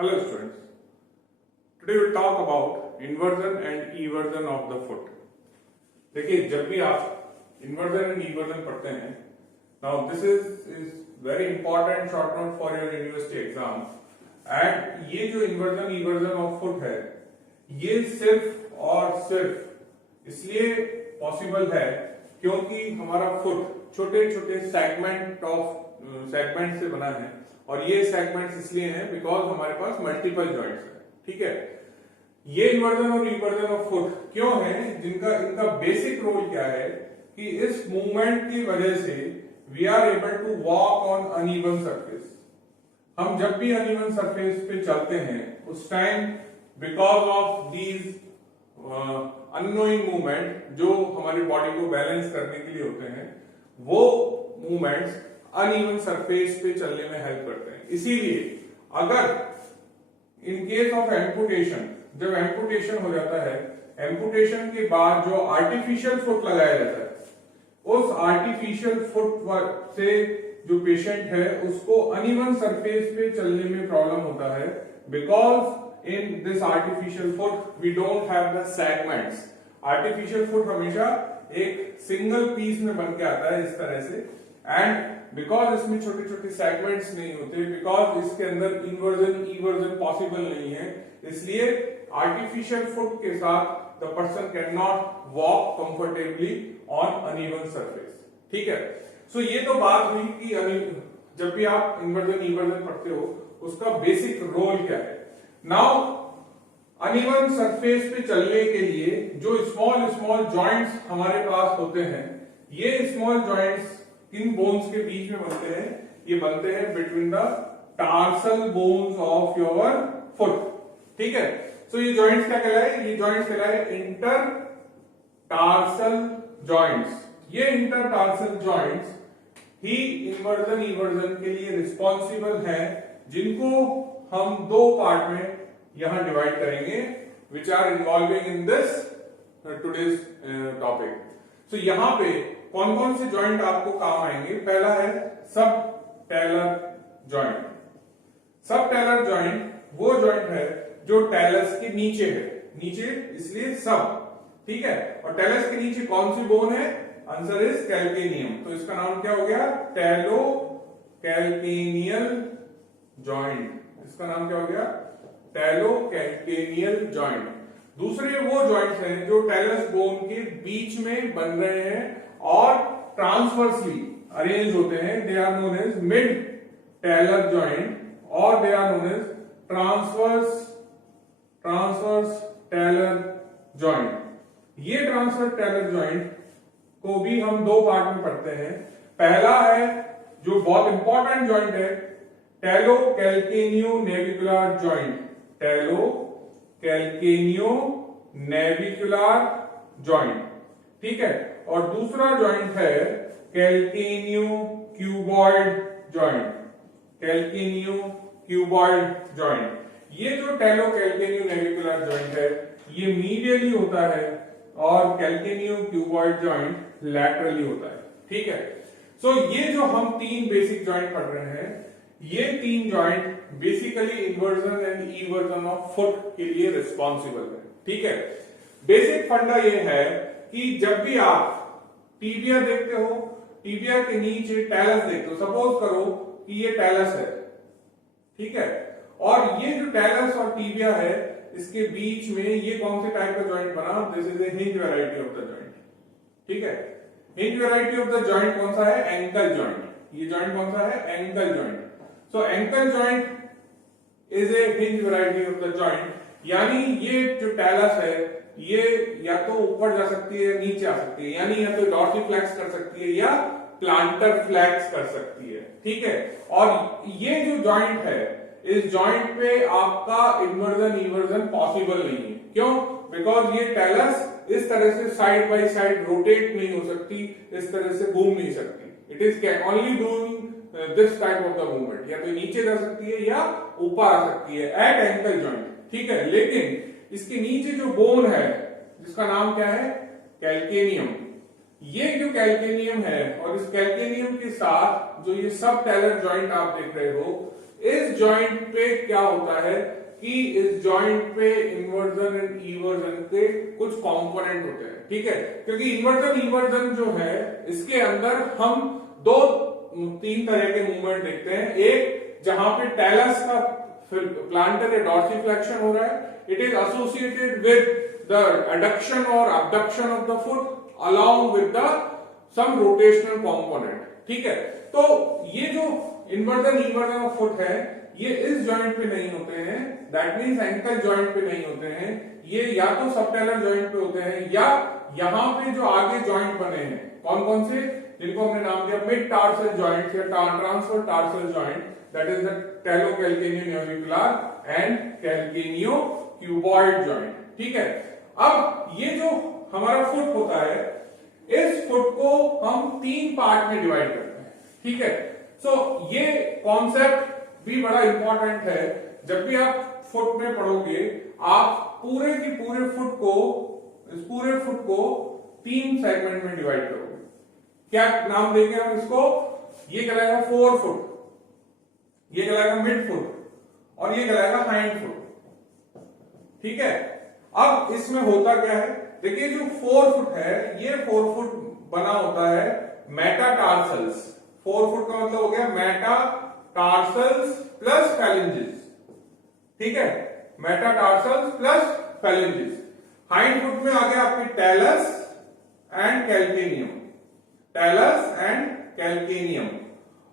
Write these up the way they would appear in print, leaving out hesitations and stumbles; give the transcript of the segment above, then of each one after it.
Hello students, today we will talk about inversion and eversion of the foot. देखिए जब भी आप inversion and eversion पढ़ते हैं, now this is very important short note for your university exam. And ये जो inversion eversion of foot है, ये सिर्फ और सिर्फ इसलिए पॉसिबल है क्योंकि हमारा फुट छोटे छोटे सेगमेंट से बना है और ये सेगमेंट्स इसलिए हैं बिकॉज हमारे पास मल्टीपल जॉइंट्स है। ठीक है, ये इन्वर्जन और रिवर्जन ऑफ फुट क्यों है, इनका बेसिक रोल क्या है कि इस मूवमेंट की वजह से we are able to walk on uneven surface. हम जब भी अनइवन सरफेस पे चलते हैं उस time because of these annoying movement जो हमारी बॉडी को बैलेंस करने के लिए होते हैं, वो मूवमेंट्स अनइवन सरफेस पे चलने में हेल्प करते हैं। इसीलिए अगर इन केस ऑफ एम्पुटेशन, जब एम्पुटेशन हो जाता है, एम्पुटेशन के बाद जो आर्टिफिशियल फुट लगाया जाता है, उस आर्टिफिशियल फुट से जो पेशेंट है उसको अनइवन सरफेस पे चलने में प्रॉब्लम होता है because in this artificial foot we don't have the segments. Artificial foot हमेशा एक सिंगल पीस में बन के आता है इस तरह से, एंड बिकॉज इसमें छोटे छोटे सेगमेंट्स नहीं होते, बिकॉज इसके अंदर इन्वर्जन इवर्जन पॉसिबल नहीं है, इसलिए आर्टिफिशियल फुट के साथ the person can not walk comfortably on uneven surface. ठीक है, सो ये तो बात हुई कि जब भी आप इन्वर्जन इवर्जन पढ़ते हो उसका बेसिक रोल क्या है। नाउ अनइवन सरफेस पे चलने के लिए जो स्मॉल स्मॉल जॉइंट्स हमारे पास होते हैं, ये स्मॉल जॉइंट्स किन बोन्स के बीच में बनते हैं? ये बनते हैं between the tarsal bones of your foot. ठीक है, सो ये जॉइंट्स क्या कहलाए? ये जॉइंट्स कहलाए इंटर टार्सल जॉइंट्स। ये इंटर टार्सल जॉइंट्स ही इन्वर्जन इवर्जन के लिए रिस्पॉन्सिबल है, जिनको हम दो पार्ट में यहां डिवाइड करेंगे, which are involving in this today's topic. So यहां पे कौन कौन से जॉइंट आपको काम आएंगे? पहला है सब टेलर जॉइंट। सब टेलर जॉइंट वो जॉइंट है जो टेलस के नीचे है, नीचे इसलिए सब। ठीक है, और टेलस के नीचे कौन सी बोन है? Answer is calcaneum. तो इसका नाम क्या हो गया? टेलो कैल्केनियल जॉइंट। इसका नाम क्या हो गया? टेलो कैल्केनियल जॉइंट। दूसरे वो जॉइंट्स हैं जो टेलस बोन के बीच में बन रहे हैं और ट्रांसवर्सली अरेंज होते हैं। They are known as mid tarsal joint और they are known as transverse tarsal joint. ये ट्रांसवर्स टेलर जॉइंट को भी हम दो पार्ट में पढ़ते हैं। पहला है जो बहुत इंपॉर्टेंट जॉइंट है, talo calcaneo navicular joint. Talo calcaneo navicular joint. ठीक है, और दूसरा जॉइंट है calcaneo cuboid joint. Calcaneo cuboid joint. ये जो टेलो कैल्केनियो नेविकुलर जॉइंट है ये मीडियली होता है और कैल्केनियो क्यूबॉइड जॉइंट लैटरली होता है। ठीक है, सो ये जो हम तीन बेसिक जॉइंट पढ़ रहे हैं, ये तीन joint basically inversion and eversion of foot के लिए रिस्पॉन्सिबल है। ठीक है, बेसिक फंडा ये है कि जब भी आप टीबिया देखते हो, टीबिया के नीचे टेलस देखते हो, सपोज करो कि ये टेलस है। ठीक है, और ये जो टेलस और टीबिया है इसके बीच में ये कौन से टाइप का जॉइंट बना? This is a hinge variety of the joint. ठीक है, hinge variety of the joint कौन सा है? Ankle joint. ये जॉइंट कौन सा है? Ankle joint. So ankle joint is a hinge variety of the joint, यानी ये जो टेलस है ये या तो ऊपर जा सकती है या नीचे आ सकती है, यानी या तो डॉर्सीफ्लेक्स कर सकती है या प्लांटर फ्लेक्स कर सकती है। ठीक है, और ये जो जॉइंट है इस जॉइंट पे आपका इन्वर्जन इवर्जन पॉसिबल नहीं है। क्यों? बिकॉज ये टेलस इस तरह से साइड बाय साइड रोटेट नहीं हो सकती, इस तरह से घूम नहीं सकती। It is only doing this type of the movement, या तो नीचे जा सकती है या ऊपर आ सकती है एट एंकल जॉइंट। ठीक है, लेकिन इसके नीचे जो बोन है जिसका नाम क्या है? कैल्केनियम। ये जो कैल्केनियम है और इस कैल्केनियम के साथ जो ये सब टेलर जॉइंट आप देख रहे हो, इस जॉइंट पे क्या होता है कि इस जॉइंट पे इन्वर्जन एंड इवर्जन के कुछ कंपोनेंट होते हैं, ठीक है। क्योंकि इन्वर्जन इवर्जन जो है इसके अंदर हम तीन तरह के मूवमेंट देखते हैं। एक जहां पे टेलस का प्लांटर या डॉर्सिफ्लेक्शन हो रहा है, it is associated with the adduction और abduction of the foot along with the some rotational component, ठीक है। तो ये जो इन्वर्जन इवर्जन ऑफ फुट है ये इस जॉइंट पे नहीं होते हैं, दैट मींस एंकल जॉइंट पे नहीं होते हैं, ये या तो सबटेलर जॉइंट पे होते हैं या यहाँ पे जो आगे जॉइंट बने हैं कौन कौन से, जिनको हमने नाम दिया मिड टार्सल जॉइंट या transverse tarsal joint, that is the talocalcaneo navicular and calcaneo cuboid joint, ठीक है। अब ये जो हमारा फुट होता है, इस फुट को हम तीन पार्ट में डिवाइड करते हैं, ठीक है। सो ये कॉन्सेप्ट भी बड़ा इंपॉर्टेंट है। जब भी आप फुट में पढ़ोगे आप पूरे की पूरे फुट को, इस पूरे फुट को तीन सेगमेंट में डिवाइड करोगे। क्या नाम देंगे हम इसको, ये कहलाएगा फोर फुट, ये कहलाएगा मिड फुट और ये कहलाएगा हाइंड फुट, ठीक है। अब इसमें होता क्या है, देखिए जो 4 फुट है, ये 4 फुट बना होता है मेटाटार्सल्स। 4 फुट का मतलब हो गया मेटाटार्सल्स प्लस फैलेंजेस, ठीक है, metatarsals plus phalanges. Hind foot में आ गया आपके talus and calcaneum, talus and calcaneum.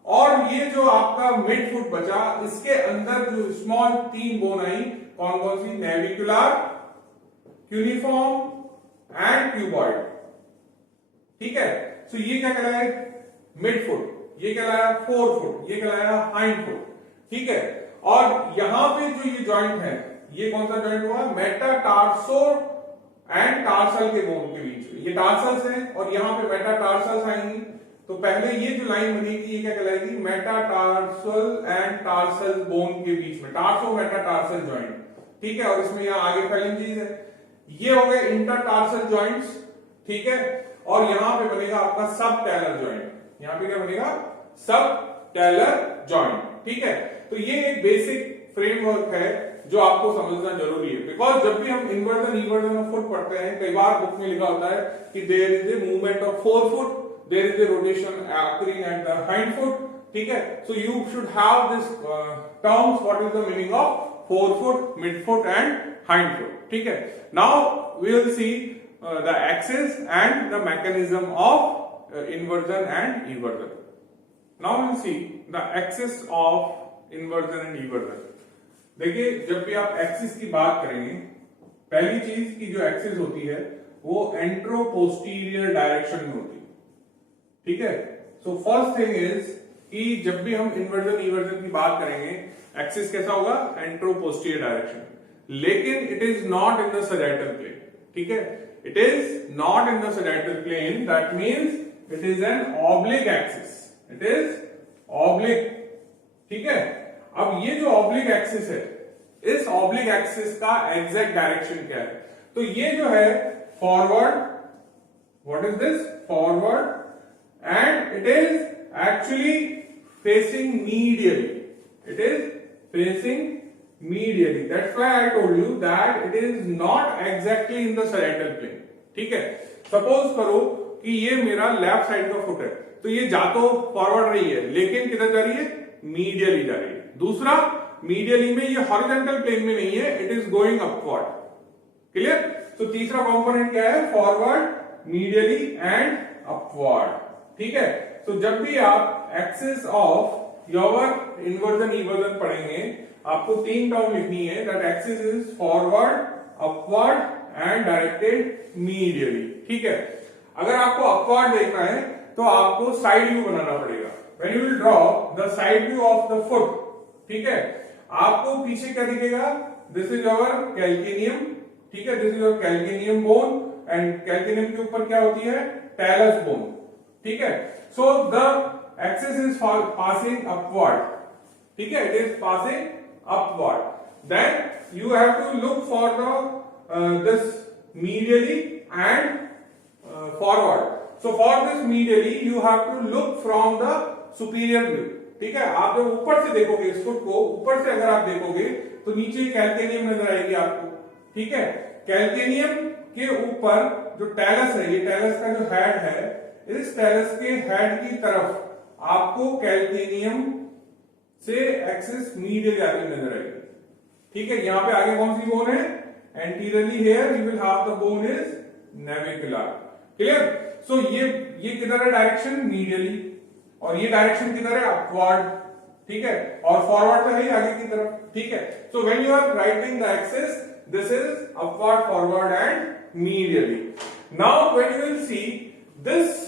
और ये जो आपका मिड फुट बचा, इसके अंदर जो स्मॉल तीन बोन आई, कौन कौन सी, नेविकुलर, क्यूनिफॉर्म एंड क्यूबॉइड, ठीक है। सो ये क्या कहलाया मिड फुट, ये कहलाया 4 फुट, ये कहलाया हाइंड फुट, ठीक है। और यहां पे जो ये जॉइंट है, ये कौन सा जॉइंट हुआ, मेटाटार्सो एंड टार्सल के बोन के बीच में, ये टार्सल्स हैं और यहां पे मेटाटार्सल्स आएंगी। तो पहले ये जो लाइन बनेगी ये क्या कहलाएगी, मेटाटार्सल एंड टार्सल बोन के बीच में, टार्सो मेटाटार्सल जॉइंट, ठीक है। और इसमें यहां आगे फैलेंजेस है, ये हो गए इंटरटार्सल जॉइंट्स, ठीक है। और यहां पे बनेगा आपका सब टेलर जॉइंट, यहां पे क्या बनेगा, सब टेलर जॉइंट, ठीक है। तो ये एक बेसिक फ्रेमवर्क है जो आपको समझना जरूरी है, बिकॉज जब भी हम इन्वर्जन इवर्जन ऑफ फुट पढ़ते हैं, कई बार बुक में लिखा होता है कि there is a movement of 4 foot, there is a rotation occurring at the hind foot, ठीक है। So you should have this terms, what is the meaning of 4 foot, mid foot and hind foot, ठीक है। Now we will see the axis and the mechanism of inversion and eversion. Now we will see the axis of inversion and eversion. देखिए जब भी आप axis की बात करेंगे, पहली चीज की जो एक्सिस होती है वो एंट्रोपोस्टीरियर डायरेक्शन में होती है, ठीक है। सो फर्स्ट थिंग इज कि जब भी हम इन्वर्जन इवर्जन की बात करेंगे, एक्सिस कैसा होगा, एंट्रोपोस्टीरियर डायरेक्शन, लेकिन it is not in the sagittal plane, ठीक है। It is not in the sagittal plane, that means it is an oblique axis, it is oblique, ठीक है। अब ये जो ऑब्लिक एक्सिस है, इस ऑब्लिक एक्सिस का एग्जैक्ट डायरेक्शन क्या है, तो ये जो है forward, what is this, forward, and it is actually facing medially, it is facing medially, that's why I told you that it is not exactly in the sagittal plane, ठीक है। Suppose करो कि ये मेरा लेफ्ट साइड का foot है, तो ये जा तो फॉरवर्ड रही है लेकिन किधर जा रही है, मीडियली जा रही है। दूसरा, मीडियली में ये हॉरिजॉन्टल प्लेन में नहीं है, it is going upward, clear. तो तीसरा कंपोनेंट क्या है, फॉरवर्ड, मीडियली एंड अपवर्ड, ठीक है। तो जब भी आप axis of your inversion eversion पढ़ेंगे, आपको तीन टर्म लिखनी है, that axis is forward, upward and directed medially, ठीक है। अगर आपको अपवर्ड देखना है तो आपको साइड व्यू बनाना पड़ेगा। When you will draw the side view of the foot, ठीक है, आपको पीछे क्या दिखेगा, दिस इज अवर कैल्केनियम, ठीक है, this is our calcaneum bone and calcaneum के ऊपर क्या होती है, टेलस बोन, ठीक है। So the axis is passing upward, ठीक है, it is passing upward, then you have to look for the this medially and forward, so for this medially you have to look from the superior view, ठीक है। आप जब ऊपर से देखोगे इस फुट को, ऊपर से अगर आप देखोगे तो नीचे कैल्केनियम नजर आएगी आपको, ठीक है। कैल्केनियम के ऊपर जो टैलस है, ये टैलस का जो हेड है, इस टैलस के हेड की तरफ आपको कैल्केनियम से एक्सिस मीडियल जाती नजर आएगी, ठीक है। यहां पे आगे कौन सी बोन है? Anteriorly here you will have the bone is navicular, clear. So ये किधर है डायरेक्शन? मीडियली, और ये डायरेक्शन किधर है? अपवर्ड, ठीक है। और फॉरवर्ड तो है ही आगे की तरफ, ठीक है। So when you are writing the axis, this is upward, forward and medially. Now when you will see this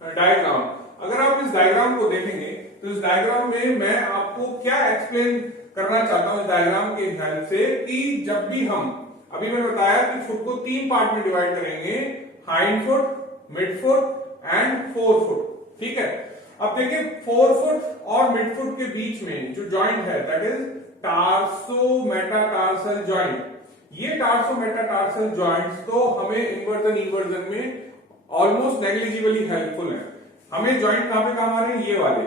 diagram, अगर आप इस डायग्राम को देखेंगे तो इस डायग्राम में मैं आपको क्या एक्सप्लेन करना चाहता हूं इस डायग्राम के हेल्प से, कि जब भी हम, अभी मैंने बताया कि फुट को 3 पार्ट में डिवाइड करेंगे, hind foot, mid foot and four foot, ठीक है। अब देखिए फोर फुट और मिड फुट के बीच में जो जॉइंट है दैट इज टार्सो मेटाटार्सल जॉइंट। ये टार्सो मेटाटार्सल जॉइंट्स तो हमें इन्वर्जन इन्वर्जन में ऑलमोस्ट नेग्लिजिबली हेल्पफुल है। हमें जॉइंट कहां पे काम आ रहे हैं? ये वाले,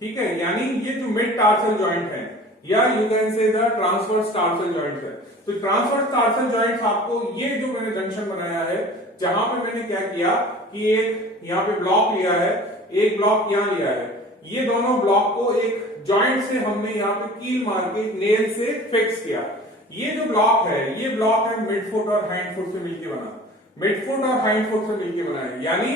ठीक है। यानी ये जो मिड टार्सल जॉइंट है, या you can say the transverse tarsal joint है। तो ट्रांसवर्स टार्सल जॉइंट्स आपको, ये जो मैंने जंक्शन बनाया है, जहां पे मैंने क्या किया कि एक यहां पे ब्लॉक लिया है, एक ब्लॉक यहां लिया है, ये दोनों ब्लॉक को एक जॉइंट से हमने यहां पे कील मार के नेल से फिक्स किया। ये जो ब्लॉक है, ये ब्लॉक है मिड फुट और हाइंड फुट से मिलकर बना, मिड फुट और हाइंड फुट से मिलकर बना है। यानी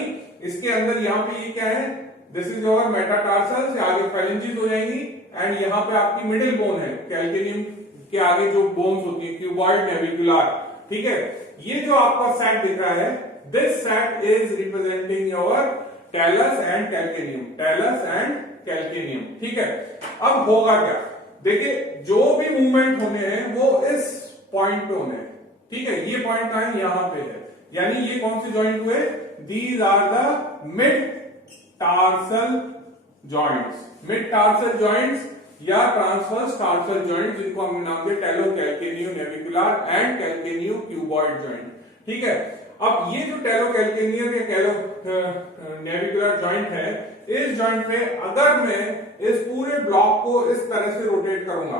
इसके अंदर यहाँ पे ये क्या है? दिस इज योर मेटाटार्सल, से आगे फेलेंजेस हो जाएंगी, एंड यहाँ पे आपकी मिडिल बोन है, कैल्केनियम के आगे जो बोन्स होती है, क्यूबॉइड, नेविकुलर, ठीक है। ये जो आपका सेट दिख रहा है, this set is representing your talus and calcaneum, talus and calcaneum, ठीक है। अब होगा क्या? देखिए जो भी मूवमेंट होने हैं वो इस पॉइंट पे होने हैं, ठीक है। ये पॉइंट कहां है? यहां पे है। यानी ये कौन से जॉइंट हुए? These are the mid tarsal joints, mid tarsal joints या ट्रांसवर्स टार्सल जॉइंट, जिनको हमने नाम दिया talo calcaneo navicular and calcaneo cuboid joint, ठीक है। अब ये जो टैलो कैल्केनियर या कैलो नेविकुलर जॉइंट है, इस जॉइंट में अगर मैं इस पूरे ब्लॉक को इस तरह से रोटेट करूंगा,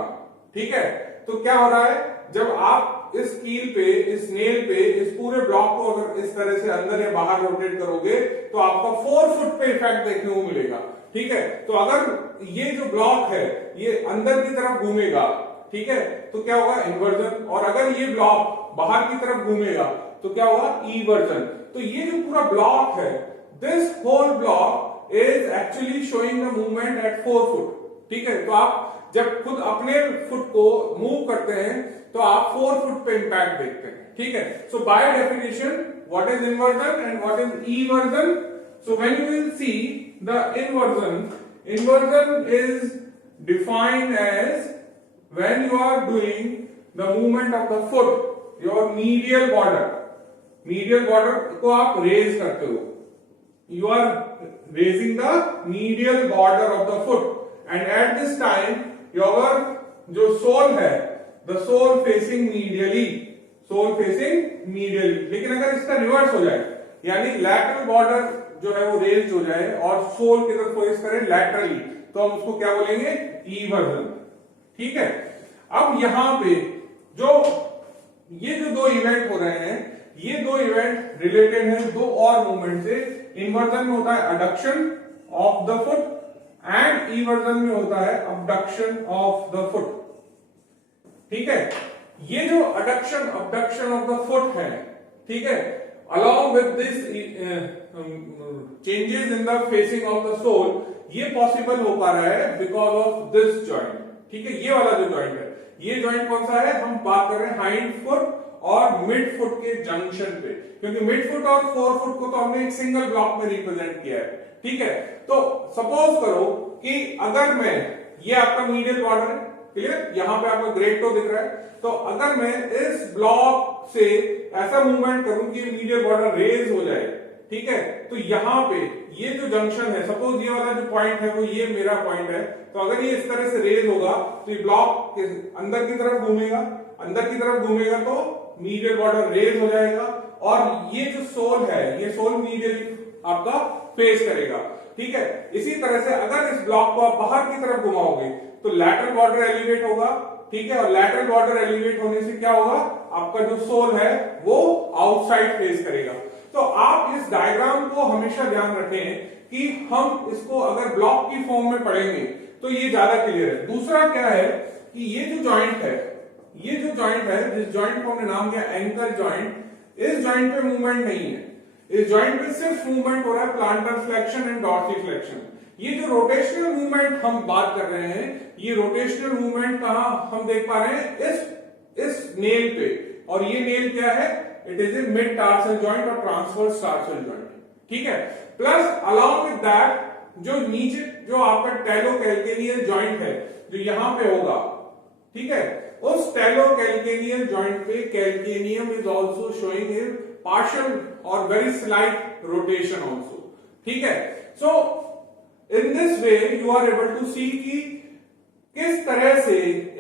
ठीक है, तो क्या हो रहा है? जब आप इस कील पे, इस नेल पे, इस पूरे ब्लॉक को अगर इस तरह से अंदर या बाहर रोटेट करोगे तो आपका 4 फुट पे इफेक्ट देखने को मिलेगा, ठीक है। तो अगर ये जो ब्लॉक है ये अंदर की तरफ घूमेगा, ठीक है, तो क्या होगा? इन्वर्जन। और अगर ये ब्लॉक बाहर की तरफ घूमेगा तो क्या होगा? ईवर्जन। तो ये जो पूरा ब्लॉक है, this whole block is actually showing the movement at 4 foot, ठीक है। तो आप जब खुद अपने फुट को मूव करते हैं तो आप 4 फुट पे इंपैक्ट देखते हैं, ठीक है। So by definition what is inversion and what is eversion? So when you will see the inversion is defined as when you are doing the movement of the foot, your medial border को आप raise करते हो, you are raising the medial border of the foot, and at this time your जो soul है, the sole facing medially, लेकिन अगर इसका reverse हो जाए, यानी lateral border जो है वो रेज हो जाए और सोल की तरफ फोकस करें लैटरली, तो हम उसको क्या बोलेंगे? ईवर्जन, ठीक है। अब यहां पे ये जो 2 इवेंट हो रहे हैं, ये 2 इवेंट रिलेटेड हैं 2 और मूवमेंट से। इन्वर्जन में होता है adduction of the foot and eversion में होता है अबडक्शन ऑफ द फुट, ठीक है। ये जो अबडक्शन ऑफ द फुट है, ठीक है, along with this changes in the facing of the sole, ये पॉसिबल हो पा रहा है बिकॉज ऑफ दिस जॉइंट, ठीक है। ये वाला जो जॉइंट है, ये जॉइंट कौन सा है? हम बात कर रहे हैं हाइंड फुट और मिड फुट के जंक्शन पे, क्योंकि मिड फुट और फोर फुट को तो हमने एक सिंगल ब्लॉक में रिप्रेजेंट किया है, ठीक है। तो सपोज करो कि अगर मैं, ये आपका मीडियल बॉर्डर है, क्लियर, यहां पे आपका ग्रेट टो दिख रहा है, तो अगर मैं इस ब्लॉक से ऐसा मूवमेंट करूं कि मीडियल बॉर्डर रेज हो जाए, ठीक है, तो यहां पे ये जो जंक्शन है, सपोज ये वाला जो पॉइंट है वो ये मेरा पॉइंट है, तो अगर ये इस तरह से रेज होगा तो ये ब्लॉक अंदर की तरफ घूमेगा, तो मीडियल बॉर्डर रेज हो जाएगा, और ये जो सोल है, ये सोल मीडियल आपका फेस करेगा, ठीक है। इसी तरह से अगर इस ब्लॉक को आप बाहर की तरफ घुमाओगे तो लैटरल बॉर्डर एलिवेट होगा, ठीक है, और लैटरल बॉर्डर एलिवेट होने से क्या होगा, आपका जो सोल है वो आउटसाइड फेस करेगा। तो आप इस डायग्राम को हमेशा ध्यान रखें कि हम इसको अगर ब्लॉक की फॉर्म में पढ़ेंगे तो ये ज्यादा क्लियर है। दूसरा क्या है कि ये जो जॉइंट है, ये जो जॉइंट है, जिस जॉइंट को हमने नाम दिया एंकर जॉइंट, इस जॉइंट पे मूवमेंट नहीं है। इस जॉइंट पे सिर्फ मूवमेंट हो रहा है प्लांटर फ्लेक्शन एंड डॉर्सिफ्लेक्शन। ये जो रोटेशनल मूवमेंट हम बात कर रहे हैं, ये रोटेशनल मूवमेंट कहां हम देख पा रहे हैं, इस नेल पे, और ये नेल क्या है, it is a mid tarsal joint और ट्रांसवर्स टार्सल जॉइंट, ठीक है। प्लस अलॉन्ग विद दैट जो नीचे जो आपका टेलोकैल्केनियल जॉइंट है जो यहां पे होगा, ठीक है, उस टेलोकैल्केनियल जॉइंट पे calcaneum is also showing a partial और वेरी स्लाइट रोटेशन आल्सो, ठीक है। So in this way you are able to see कि किस तरह से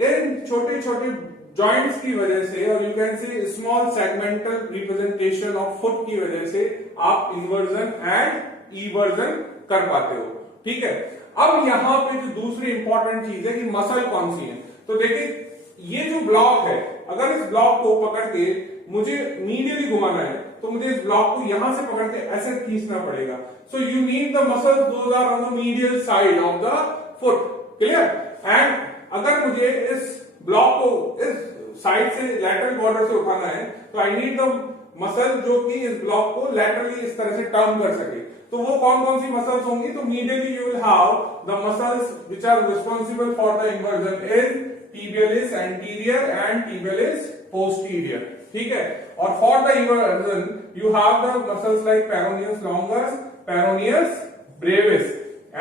इन छोटे छोटे जॉइंट्स की वजह से, और यू कैन से small segmental representation of foot की वजह से आप इन्वर्जन एंड ईवर्जन कर पाते हो, ठीक है। अब यहां पे जो दूसरी इंपॉर्टेंट चीज है कि मसल कौन सी है, तो देखिए ये जो ब्लॉक है, अगर इस ब्लॉक को पकड़ के मुझे मीडियली घुमाना है तो मुझे इस ब्लॉक को यहां से पकड़ के ऐसे खींचना पड़ेगा। So you need the muscles those are on the medial side of the foot, clear. And अगर मुझे इस ब्लॉक को इस साइड से लैटरल बॉर्डर से उठाना है तो आई नीड द मसल जो कि इस ब्लॉक को लैटरली इस तरह से टर्न कर सके। तो वो कौन कौन सी मसल्स होंगी, तो medially you will have the muscles which are responsible for the inversion is tibialis anterior and tibialis posterior, ठीक है। और फॉर द inversion you have the muscles like peroneus longus, peroneus brevis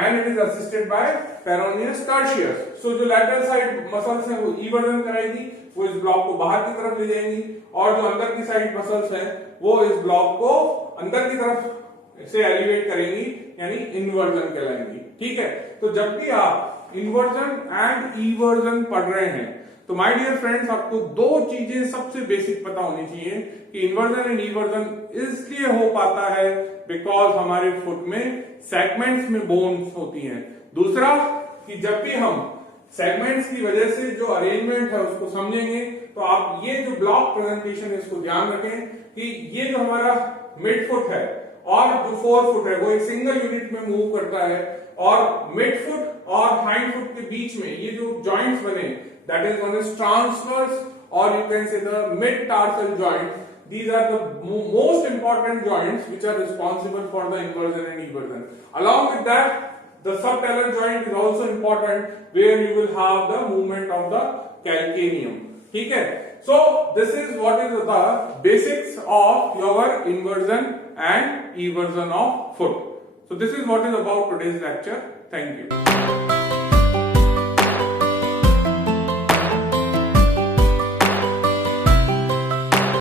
and it is assisted by peroneus tertius। so जो lateral side muscles हैं वो inversion कराएगी, वो इस ब्लॉक को बाहर की तरफ ले जाएंगी, और जो अंदर की साइड मसल्स हैं वो इस ब्लॉक को अंदर की तरफ से एलिवेट करेंगी, यानी इन्वर्जन कहलाएंगी, ठीक है। तो जब भी आप इन्वर्जन एंड ईवर्जन पढ़ रहे हैं तो माय डियर फ्रेंड्स आपको दो चीजें सबसे बेसिक पता होनी चाहिए कि इन्वर्जन एंड ईवर्जन इसलिए हो पाता है बिकॉज हमारे फुट में सेगमेंट्स में बोन्स होती हैं। दूसरा कि जब भी हम सेगमेंट्स की वजह से जो अरेंजमेंट है उसको समझेंगे तो आप ये जो ब्लॉक प्रेजेंटेशन है इसको ध्यान रखें कि ये जो हमारा मिड फुट है और जो फोर फुट है वो एक सिंगल यूनिट में मूव करता है, और मिड फुट और हाइंड फुट के बीच में ये जो जॉइंट्स बने that is known as transverse और you can say the mid tarsal joint. These are the most important joints which are responsible for the inversion and eversion. Along with that, the subtalar joint is also important where you will have the movement of the calcaneum. ठीक है? So this is what is the basics of your inversion and eversion of foot. So this is what is about today's lecture. Thank you.